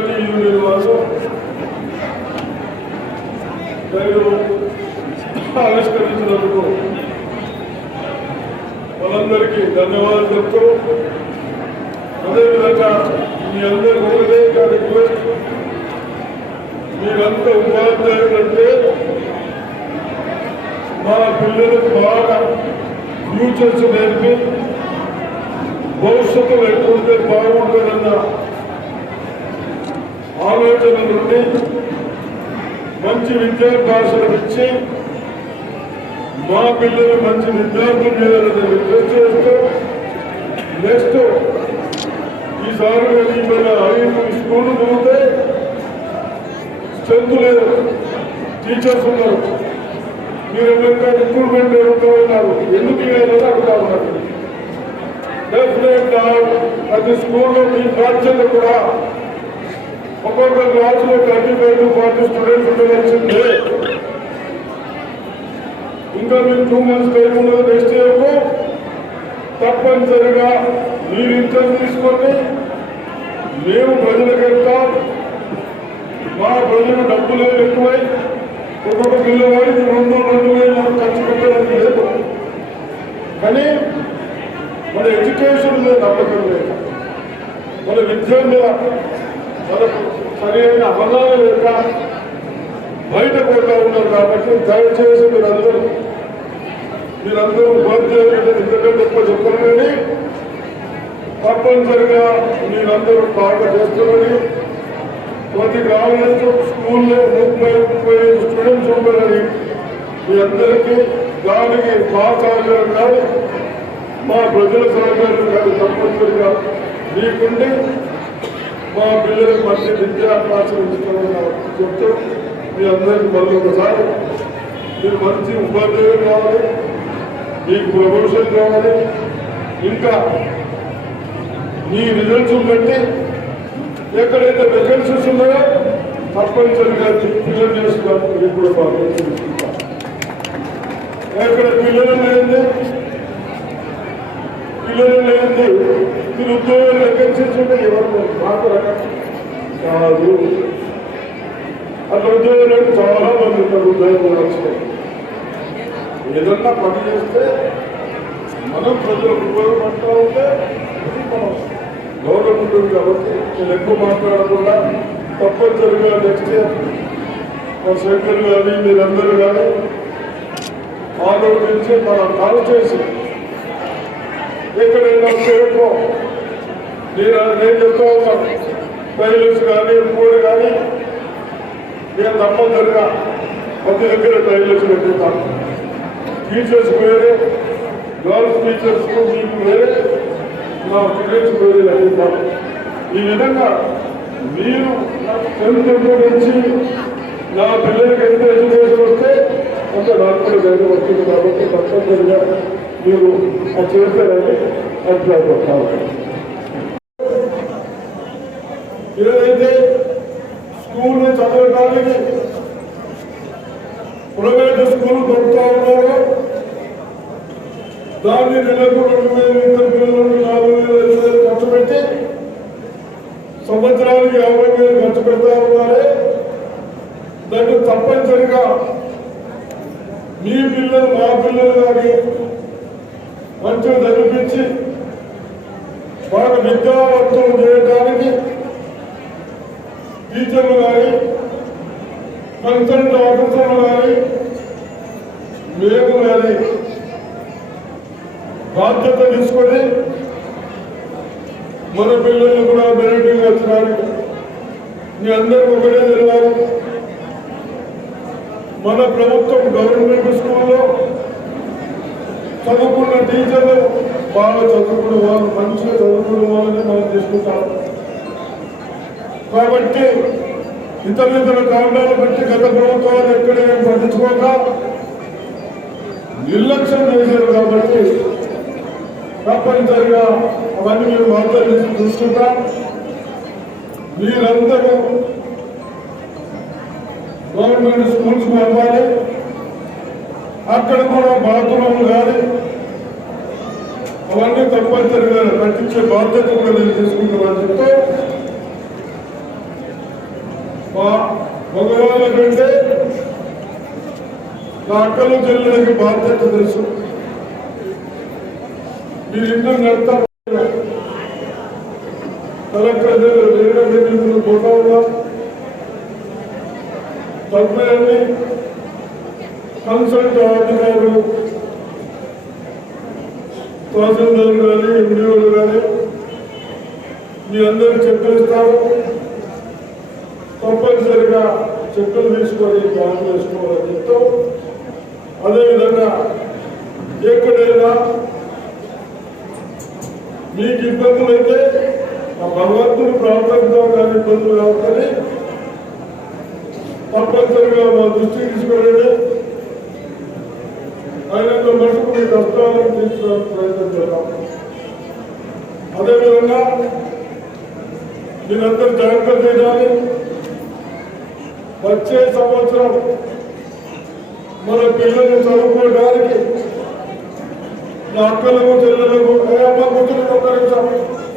PRT union వాళ్ళు diary ఆవిష్కరించినందుకు వాళ్ళందరికీ ధన్యవాదాలు చెప్తూ అదేవిధంగా మీ అందరి ఒకటే రిక్వెస్ట్ మీరంతా ఉపాధ్యాయులంటే మా పిల్లలకు బాగా ఫ్యూచర్స్ నేర్పి భవిష్యత్తులో ఎట్లుంటే బాగుంటుందన్న ఆలోచన నుండి మంచి విద్యాభ్యాసం ఇచ్చి మా పిల్లలు మంచి విద్యార్థులు చేస్తూ నెక్స్ట్ ఈసారి మేము మన ఐదు స్కూల్ పోతే స్ట్రెంత్ లేదు. టీచర్స్ ఉన్నారు. మీరు ఇంకా రిక్రూట్మెంట్ అడుగుతూ ఉన్నారు? ఎందుకు లేదని అడుగుతా ఉన్నారు. డెఫినెట్ అది స్కూల్లో మీ బాధ్యత కూడా ఒక్కొక్క క్లాసులో thirty five to forty students ఉండవలసిందే ఇంకా మీకు టూ మంత్స్ టైం ఉన్నది నెక్స్ట్ ఇయర్కు తప్పనిసరిగా మీరు ఇంటర్ తీసుకొని మేము ప్రజలకు వెళ్తాం మా ప్రజలు డబ్బులు ఎక్కువై? ఒక్కొక్క పిల్లవాడికి రెండు రెండు వేలు ఖర్చు పెట్టడం లేదు. కానీ మన ఎడ్యుకేషన్ మీద నమ్మకం లేదు. మన విద్య మీద మనకు సరైన అవగాహన లేక బయట పోతా ఉన్నారు కాబట్టి దయచేసి మీరందరూ మీరందరూ ఉపాధ్యాయులు ఎందుకంటే ఎక్కువ చెప్పాలని తప్పనిసరిగా మీరందరూ బాగా చేస్తున్నారని ప్రతి గ్రామంలో స్కూల్లో ముప్పై ముప్పై ఐదు స్టూడెంట్స్ ఉంటారని మీ అందరికీ దానికి మా సహకారం కానీ మా ప్రజల సహకారం కానీ తప్పనిసరిగా మీకుంటే మా పిల్లలకు మంచి విద్యాభ్యాసం ఇస్తున్నామని చెప్తూ మీ అందరికీ మళ్ళీ ఒకసారి మీరు మంచి ఉపాధ్యాయులు కావాలి మీకు ప్రమోషన్ కావాలి. ఇంకా మీ రిజల్ట్స్ బట్టి ఎక్కడైతే వెకెన్సీస్ ఉన్నాయో తప్పనిసరిగా ఫిల్అప్ చేసుకోవాలి మీరు కూడా బాగా ఎక్కడ పిల్లలు లేని పిల్లలు లేని మీరు ఉద్యోగాలు వేకెన్సీస్ ఉంటే ఎవరు మాకు రకం కాదు. అట్లా ఉద్యోగాలు చాలా మంది ఉంటారు ఉద్యోగం ఏదన్నా పని చేస్తే మనం ప్రజలకు ఉపయోగపడతా ఉంటే అది మనం గౌరవం ఉంటుంది కాబట్టి నేను ఎక్కువ మాట్లాడకుండా తప్పనిసరిగా నెక్స్ట్ ఇయర్ మా శంకర్ కానీ మీరందరూ కానీ ఆలోచించి మనం కాల్ చేసి ఎక్కడైనా పేరుకో నేను నేను చెప్తా ఉన్నాను టైలర్స్ కానీ ఇంకోటి కానీ నేను తప్పనిసరిగా ప్రతి దగ్గర టైలర్స్ పెట్టుకుంటాను టీచర్స్ వేరే గర్ల్స్ టీచర్స్ మీకు వేరే నా స్టూడెంట్స్ వేరే అడుగుతాను ఈ విధంగా మీరు టెన్త్ నుంచి నా పిల్లలకి ఎంత ఎడ్యుకేషన్ వస్తే కొంత నాకు కూడా ధైర్యం వచ్చింది. కాబట్టి తప్పనిసరిగా మీరు అది చేస్తారని అభిప్రాయపడతాను. ఏదైతే స్కూల్ చదవడానికి ప్రైవేట్ స్కూల్ పెడతా ఉన్నారో. దాన్ని నెలకు రెండు వేలు ఇద్దరు పిల్లలు నాలుగు వేలు ఐదు వేలు ఖర్చు పెట్టి సంవత్సరానికి యాభై వేలు ఖర్చు పెడతా ఉన్నారే. దాన్ని తప్పనిసరిగా మీ పిల్లలు మా పిల్లలు కానీ మంచిగా చదివించి వాళ్ళ విద్యావంతులు చేయడానికి టీచర్లు కానీ కన్సల్ట్ ఆఫీసర్లు కానీ మేము కానీ బాధ్యత తీసుకొని మన పిల్లలు కూడా మెరిట్గా వచ్చినారు. మీ అందరికీ ఒకటే తెలియాలి. మన ప్రభుత్వం గవర్నమెంట్ స్కూల్లో చదువుకున్న టీచర్లు బాగా చదువుకున్న వాళ్ళు మంచిగా చదువుకున్న వాళ్ళని మనం తీసుకుంటాం కాబట్టి ఇతర ఇతర కారణాలు బట్టి గత ప్రభుత్వాలు ఎక్కడ ఏం పట్టించుకోక నిర్లక్ష్యం చేశారు కాబట్టి తప్పనిసరిగా అవన్నీ మేము వార్తలు చూసుకుంటాం. మీరందరూ గవర్నమెంట్ స్కూల్స్ పంపాలి. అక్కడ కూడా బాత్రూమ్లు కానీ అవన్నీ తప్పనిసరిగా కట్టించే బాధ్యత కూడా నేను తీసుకుంటున్నాను చెప్తే మగవాళ్ళ కంటే నా అక్కలు చెల్లెలకి బాధ్యత తెలుసు. మీరు ఇంట్లో నడతారు. కలెక్టర్ వేరే పోతా ఉన్నాం తప్పని కన్సల్ట్ అధికారులు తహసీల్దార్ కానీ ఎండిఓలు కానీ మీ అందరూ చెప్పేస్తారు తప్పనిసరిగా చెక్కులు తీసుకొని ప్లాన్ చేసుకోవాలని చెప్తాం అదేవిధంగా ఎక్కడైనా మీకు ఇబ్బందులు అయితే ఆ భగవంతుని ప్రార్థనతో కానీ ఇబ్బందులు కాబట్టి తప్పనిసరిగా మా దృష్టికి తీసుకురండి ఆయన మటుకు మీ కష్టాలను తీర్చడానికి ప్రయత్నం చేద్దాం. అదేవిధంగా మీరందరూ జాగ్రత్త చేయాలి వచ్చే సంవత్సరం మన పిల్లలు చదువుకోవడానికి నా అక్కలకు చెల్లెలకు ఏ అమ్మ కూతురు ఒక్క